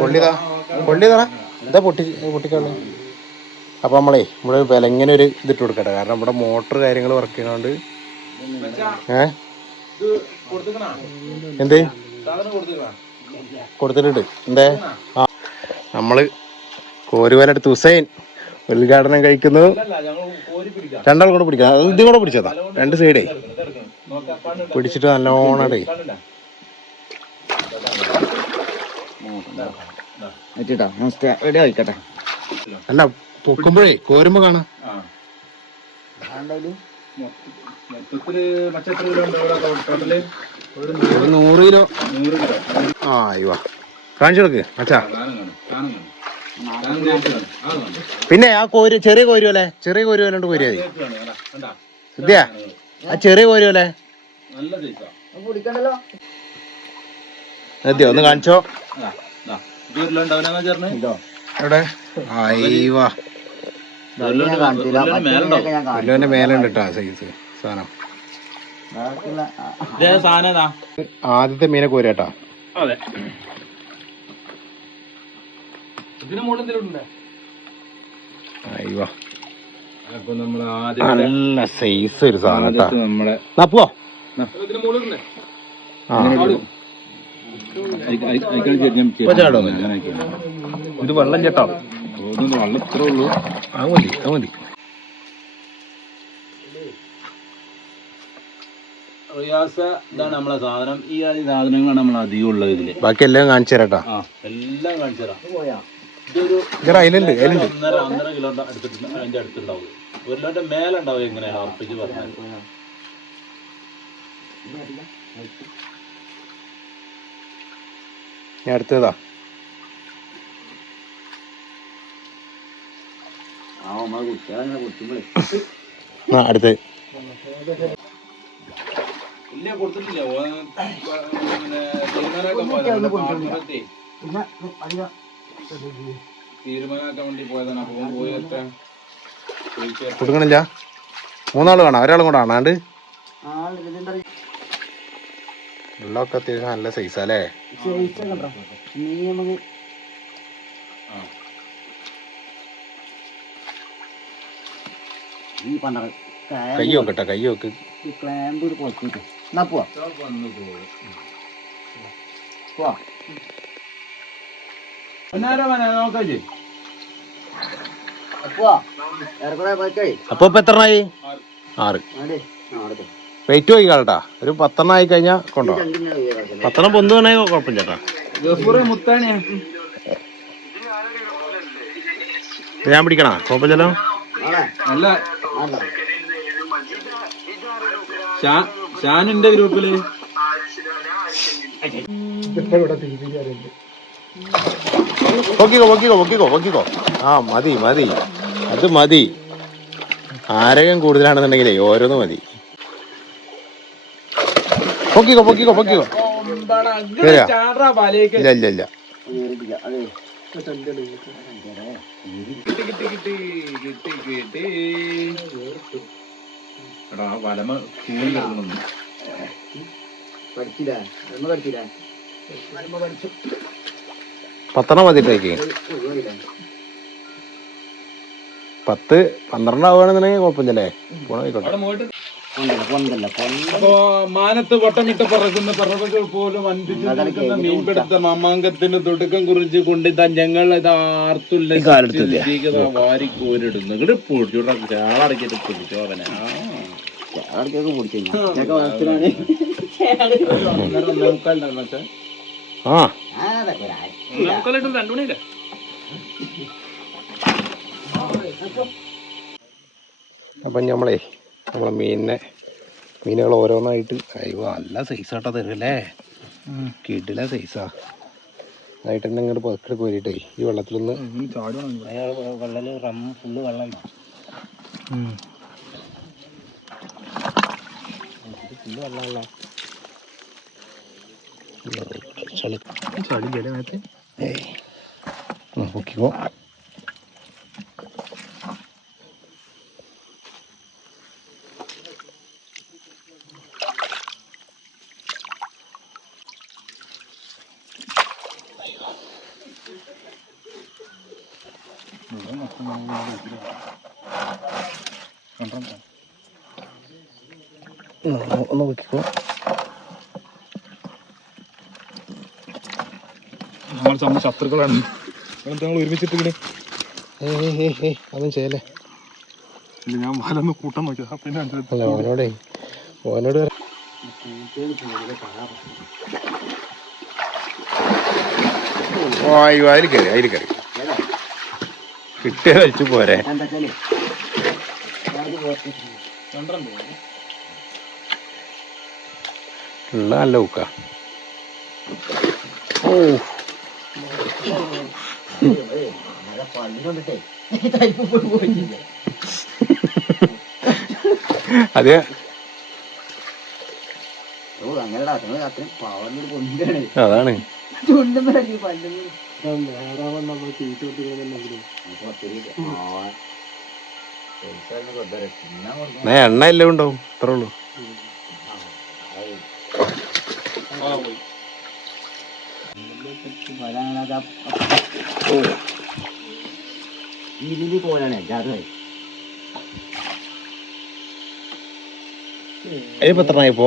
കൊള്ളിതാ കൊള്ളിതാ എന്താ പൊട്ടി അപ്പൊ നമ്മളേ ഇവിടെ വിലങ്ങനെ ഒരു ഇതിട്ട് കൊടുക്കട്ടെ. കാരണം നമ്മുടെ മോട്ടർ കാര്യങ്ങൾ വർക്ക് ചെയ്യണോണ്ട്. ഏ? എന്ത്? കൊടുത്തിട്ടുണ്ട്. എന്തേ? ആ. നമ്മൾ കോരുവല എടുത്ത് ഹുസൈൻ ഉദ്ഘാടനം കഴിക്കുന്നു. രണ്ടാൾ കൂടെ പിടിക്കാം. ഇത് കൂടെ പിടിച്ചതാ. രണ്ട് സൈഡേ പിടിച്ചിട്ട് നല്ലോണടേ വെച്ചിട്ടാ നമസ്തേ. റെഡി ആയിക്കട്ടെ അല്ല പൊക്കുമ്പോഴേ കോരുമ്പോ കാണാം. മൊത്തത്തിൽ ടോട്ടൽ ഒരു നൂറ് കിലോ. നൂറ് കിലോ. ആ അയ്യോ കാണിച്ചു കൊടുക്ക് അച്ഛാ. പിന്നെ ആ കോരി ചെറിയ കോരി കോരുവല്ലേ ചെറിയ കോരുവല്ലോണ്ട് കോരിയാ മതി. തേച്ച് കാണും കണ്ടാ. കണ്ടാ. സിദ്ധിയ ആ ചെറിയ തേച്ചാ കുടിക്കണ്ടല്ലോ? എത്തിയോ ഒന്ന് കാണിച്ചോ. എവിടെ? അയ്യവാ വല്ലോന്റെ മേലെ ഉണ്ട് കേട്ടോ സൈസ് സാധനം. ആദ്യത്തെ മീനെ കോരിയാട്ടാ. അതെ. ഇതിന് മുകളിൽ എന്തെങ്കിലും ഉണ്ടേ? അയ്യോ അപ്പൊ നമ്മൾ ആദ്യം നല്ല സൈസ് ഒരു സാധനം നമ്മുടെ ഇത് വെള്ളം ചേട്ടാ. വെള്ളം ഇത്രേ ഉള്ളൂ. അത് മതി അത് മതി. റിയാസ ഇതാണ് നമ്മളെ സാധനം. ഈ ആദ്യ സാധനങ്ങളാണ് നമ്മൾ അധികം ഉള്ളത് ഇതിൽ. ബാക്കി എല്ലാം കാണിച്ചു തരാട്ടാ. ആ എല്ലാം കാണിച്ചു തരാം. ഇതൊരു ഇതൊരു അതിലുണ്ട് അതിലുണ്ട് ഒന്നര ഒന്നര കിലോ അടുത്തിട്ട് അതിന്റെ അടുത്തുണ്ടാവും. ഒരു കിലോന്റെ മേലെ ഉണ്ടാവും എങ്ങനെയാണ് ഉറപ്പിച്ച് പറഞ്ഞാൽ ഞാൻ അടുത്തതാ അടുത്ത് ഇല്ല കൊടുത്തിട്ടില്ല. ഓ, തീരുമാനമാക്കാൻ പോയതാണ്. വേണ്ടി അപ്പൊ പോയി കൊടുക്കണില്ല. മൂന്നാൾ കാണാം. ഒരാളും കൂടെ കാണാണ്ട് വെള്ളമൊക്കെ അത്യാവശ്യം നല്ല സൈസാ അല്ലേ? കൈ നോക്കട്ടെ കൈ നോക്ക് ക്ലാമ്പ് പൊളിച്ചിട്ട് എന്നാ പോവാ? പോവാ അപ്പൊ എത്ര ആയി ആറ്. ആറ്. വെയിറ്റ് പോയി കേട്ടാ ഒരു പത്തെണ്ണം ആയി കഴിഞ്ഞാൽ കൊണ്ടോ. പത്തെണ്ണം പൊന്തുകണേ കുഴപ്പമില്ല ചേട്ടാ ഞാൻ പിടിക്കണ? കുഴപ്പമില്ലല്ലോ ഷാനുന്റെ ഗ്രൂപ്പിൽ. പൊക്കിക്കോ പൊക്കിക്കോ പൊക്കിക്കോ പൊക്കിക്കോ. ആ മതി മതി. അത് മതി. ആരോഗ്യം കൂടുതലാണെന്നുണ്ടെങ്കിലേ ഓരോന്ന് മതി. പൊക്കിക്കോ പൊക്കിക്കോ പൊക്കിക്കോ. ഇല്ല ഇല്ല ഇല്ല. വലമ പഠിച്ചില്ല. പഠിച്ചില്ല. പത്തെണ്ണം മതിട്ടേക്ക് ടേക്ക് പത്ത് പന്ത്രണ്ട് ആവുകയാണെന്നുണ്ടെങ്കിൽ കുഴപ്പമില്ലല്ലേ പോണായിക്കോട്ടെ അവിടെ അപ്പോ മാനത്ത് വട്ടമിട്ട് പറക്കുന്ന പറവകൾ പോലും അൻപിച്ച് നിൽക്കുന്ന മീൻപിടുത്ത മാമാങ്കത്തിന് തുടക്കം കുറിച്ച് കൊണ്ട് ഞങ്ങൾ ഇത് ആർത്തുല്ല വാരി കോരിടുന്നു ഇവിടെ പൊടിച്ചോടാ ചാളടക്കിട്ട് പിടിച്ചോ അവനെ രണ്ടു മണിയില്ല? അപ്പം നമ്മളേ നമ്മളെ മീനിനെ മീനുകൾ ഓരോന്നായിട്ട്. അയ്യോ നല്ല സൈസാട്ടാ തരല്ലേ കിടില സൈസാ ആയിട്ട് തന്നെ ഇങ്ങോട്ട് പതുക്കെ കോരിയിട്ടേ ഈ വെള്ളത്തിലൊന്ന് വെള്ളം റം ഫുള്ള് വെള്ളം ഫുള്ള് വെള്ളമല്ല ചളി. ചളി ഒന്ന് പൊക്കിക്കോ. ഒന്ന് നോക്കിക്കോ. നമ്മൾ തമ്മിൽ ശത്രുക്കളാണ്. ഞങ്ങൾ ഒരുമിച്ചിട്ട് ഏയ് ഏയ് ഏയ് ഏയ് അതൊന്നും ചെയ്യല്ലേ? ഇല്ല ഞാൻ വലൊന്ന് കൂട്ടാൻ നോക്കിയത് പിന്നെ അല്ല ഓനോടേ ഓനോട് പറ- ഓ അയ്യോ അതിൽ കയറി അതിൽ കയറി. കിട്ടിയ പോരെ. ഉള്ള നല്ല ഉക്ക. ഓ. അതെ. ഓ എണ്ണ എല്ലാം ഉണ്ടാവും അത്രേ ഉള്ളൂ. അതിപ്പോ എത്ര ഇപ്പോ?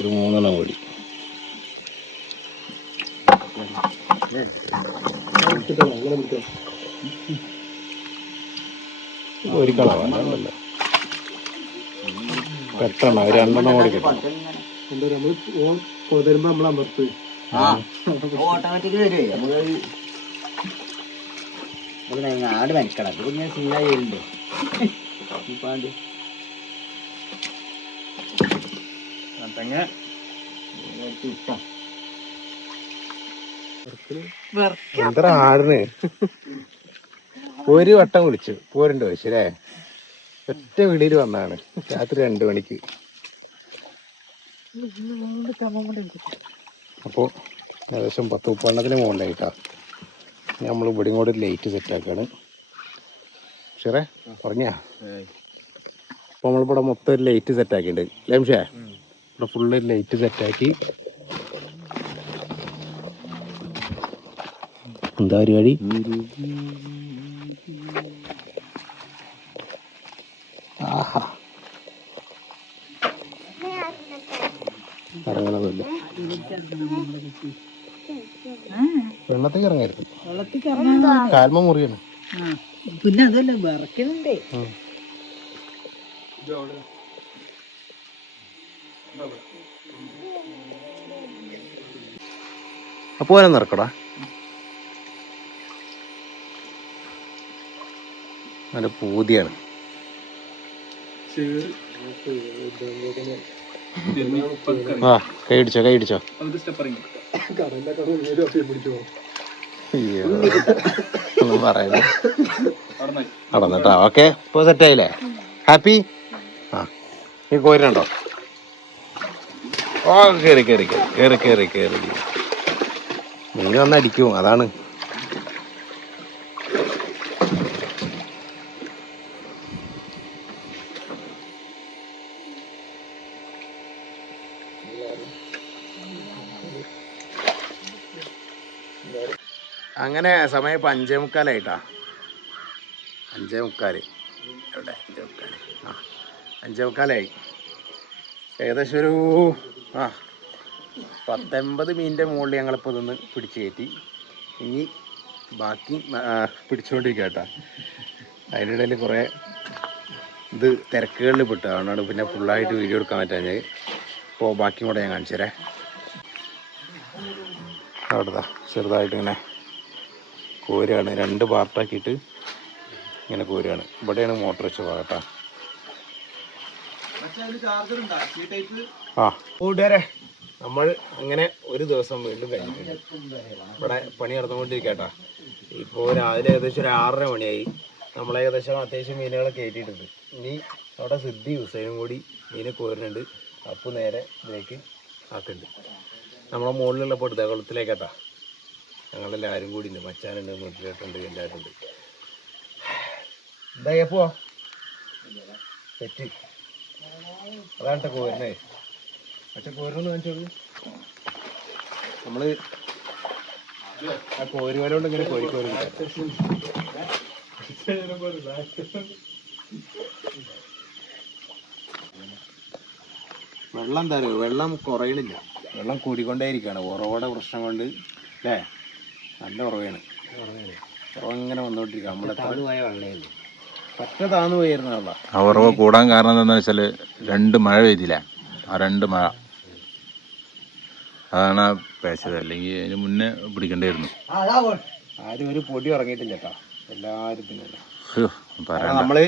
ഒരു മൂന്നെണ്ണം കൂടി. ഒരു കളവല്ല ഒരു രണ്ടെണ്ണം കൂടി കിട്ടും ഓട്ടോമാറ്റിക് വരുവേ. നമുക്ക് ആട് മനക്കണം ഇത് ഇങ്ങനെ സീനായി വരുന്നുണ്ട്. ഇപ്പാണ്ട് ഇഷ്ടം എത്ര ആടിന് ഒരു വട്ടം വിളിച്ചു. പോരണ്ട പക്ഷേ അല്ലേ? ഒറ്റ വിളിയിൽ വന്നാണ് രാത്രി രണ്ടു മണിക്ക്. അപ്പോൾ ഏകദേശം പത്ത് മുപ്പണ്ണത്തിന് മുകളിലായിട്ടാ. നമ്മൾ ഇവിടെ കൂടെ ലൈറ്റ് സെറ്റാക്കാണ് ഷെറേ പറഞ്ഞാ. അപ്പോൾ നമ്മളിവിടെ മൊത്തം ഒരു ലൈറ്റ് സെറ്റാക്കിയിട്ടുണ്ട് ലേംഷേ ഇവിടെ ഫുള്ള് ലൈറ്റ് സെറ്റാക്കി എന്താ പരിപാടി ആഹാ. ഇറങ്ങണതല്ലേ വെള്ളത്തേക്ക് ഇറങ്ങായിരുന്നു കാൽമ മുറിയാണ്. പിന്നെ അതല്ല വിറക്കണുണ്ടേ അപ്പോൾ നിറക്കടാ നല്ല പൂതിയാണ്. ആ കൈ ഇടിച്ചോ കൈ ഇടിച്ചോ അയ്യോ. ഒന്നും പറയുന്നു നടന്നിട്ടാ ഓക്കെ ഇപ്പൊ സെറ്റ് ആയില്ലേ? ഹാപ്പി ആ നീ കോരുന്നുണ്ടോ? ഓ കേറി കേറി കേറി കേറി കേറി കേറി. മീൻ വന്ന് അടിക്കും അതാണ്. അങ്ങനെ സമയം ഇപ്പം അഞ്ചേ മുക്കാലായിട്ടാ. അഞ്ചേ മുക്കാൽ. എവിടെ? അഞ്ചേ മുക്കാൽ ആ അഞ്ചേ മുക്കാലായി. ഏകദേശം ഒരു ആ പത്തൊമ്പത് മീനിന്റെ മുകളിൽ ഞങ്ങളിപ്പോൾ ഇതൊന്ന് പിടിച്ച് കയറ്റി. ഇനി ബാക്കി പിടിച്ചുകൊണ്ടിരിക്കുക കേട്ടോ അതിനിടയിൽ കുറേ ഇത് തിരക്കുകളിൽ പെട്ടു അതുകൊണ്ടാണ് പിന്നെ ഫുള്ളായിട്ട് വീഡിയോ എടുക്കാൻ പറ്റാഞ്ഞത് അപ്പോൾ ബാക്കി കൂടെ ഞാൻ കാണിച്ചു തരാം അവിടുത്തെ ചെറുതായിട്ട് ഇങ്ങനെ കോരുകയാണ്. രണ്ട് പാർട്ടാക്കിയിട്ട് ഇങ്ങനെ കോരുകയാണ്. ഇവിടെയാണ് മോട്ടർ വെച്ച ഭാഗത്താ ആ. കൂട്ടുകാരെ നമ്മൾ അങ്ങനെ ഒരു ദിവസം വീണ്ടും കഴിഞ്ഞിട്ടുണ്ട്. ഇവിടെ പണി നടന്നുകൊണ്ടിരിക്കട്ടാ ഇപ്പോൾ രാവിലെ ഏകദേശം ഒരു ആറര മണിയായി. നമ്മൾ ഏകദേശം അത്യാവശ്യം മീനുകളെ കയറ്റിയിട്ടുണ്ട്. ഇനി അവിടെ സിദ്ധി ഹുസൈനും കൂടി മീനെ കോരുന്നുണ്ട്. അപ്പോൾ നേരെ ഇതിലേക്ക് ആക്കുന്നുണ്ട്. നമ്മളെ മുകളിലുള്ള പൊടുത്ത കുളത്തിലേക്കട്ടാ ഞങ്ങളെല്ലാവരും കൂടി ഉണ്ട്. മച്ചാനുണ്ട് മുട്ടിലേട്ടുണ്ട് എല്ലാവരും ഉണ്ട് എന്താ പോവാ. തെറ്റ്. അതാണ് കോരുന്നേ പക്ഷെ കോരുന്ന് കാണിച്ചോളൂ. നമ്മൾ ആ കോരുവല കൊണ്ട് ഇങ്ങനെ കോരി കോരി വിട്ടാ. വെള്ളം എന്താ വെള്ളം കുറയണില്ല. വെള്ളം കൂടിക്കൊണ്ടേയിരിക്കുകയാണ് ഉറവയുടെ പ്രശ്നം കൊണ്ട് അല്ലേ നല്ല ഉറവയാണ് ഉറവ ഇങ്ങനെ വന്നോണ്ടിരിക്കുക നമ്മളെത്ര പോയ വെള്ളമല്ലേ പറ്റ താന്നു പോയിരുന്ന വെള്ളം ആ ഉറവ കൂടാൻ കാരണം എന്താണെന്ന് വെച്ചാൽ രണ്ട് മഴ പെയ്തില്ല. ആ രണ്ട് മഴ. അതാണ് പേശത് അല്ലെങ്കിൽ അതിന് മുന്നേ പിടിക്കണ്ടായിരുന്നു. ആരും ഒരു പൊടി ഉറങ്ങിയിട്ടില്ല കേട്ടോ. എല്ലാവരും നമ്മൾ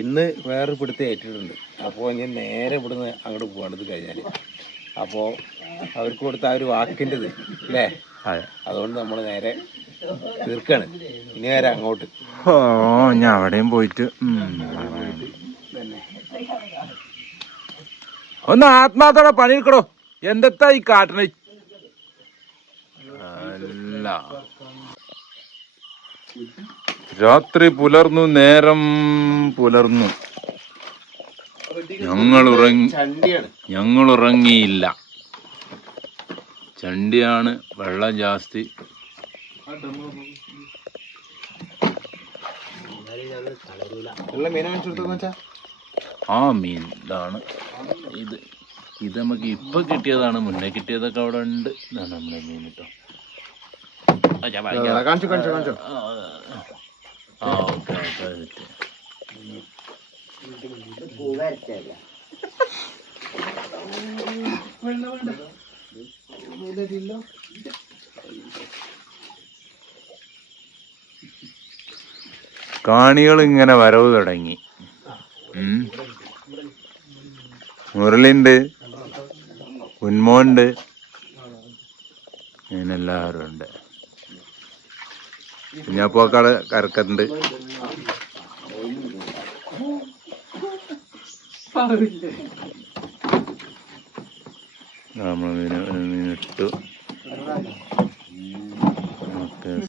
ഇന്ന് വേറെ പിടുത്തം ഏറ്റിട്ടുണ്ട്. അപ്പോൾ ഇനി നേരെ ഇവിടുന്ന് അങ്ങോട്ട് പോകേണ്ടത് കഴിഞ്ഞാൽ അപ്പോൾ അവർക്ക് കൊടുത്ത ആ ഒരു വാക്കിന്റെത്. അല്ലേ അതുകൊണ്ട് നമ്മൾ നേരെ തീർക്കാണ്. ഇനി നേരെ അങ്ങോട്ട്. ഓ ഞാൻ അവിടെയും പോയിട്ട്. ഒന്ന് ആത്മാർത്ഥോടെ പണിയെടുക്കടോ. എന്തെത്താ ഈ കാട്ടണ അല്ല. രാത്രി പുലർന്നു നേരം പുലർന്നു. ഞങ്ങൾ ഉറങ്ങി ഞങ്ങൾ ഉറങ്ങിയില്ല. ചണ്ടിയാണ് വെള്ളം ജാസ്തി. ആ മീൻ ഇതാണ്. ഇത് ഇത് നമുക്ക് ഇപ്പൊ കിട്ടിയതാണ്. മുന്നേ കിട്ടിയതൊക്കെ അവിടെ ഉണ്ട്. ഇതാണ് നമ്മുടെ മീൻ കേട്ടോ ആ, ഞാൻ വാങ്ങിക്കാം. കാണിച്ചു കാണിച്ചു കാണിച്ചു. ആ, ആ ഓക്കെ ഓക്കെ കാണികൾ ഇങ്ങനെ വരവ് തുടങ്ങി. മുരളിണ്ട് ഉന്മോണ്ട് ഇങ്ങനെ എല്ലാവരും ഉണ്ട് കുഞ്ഞാപ്പോക്കാട് കരക്കുണ്ട് നമ്മൾ മീൻ മീനിട്ടു ഓക്കെ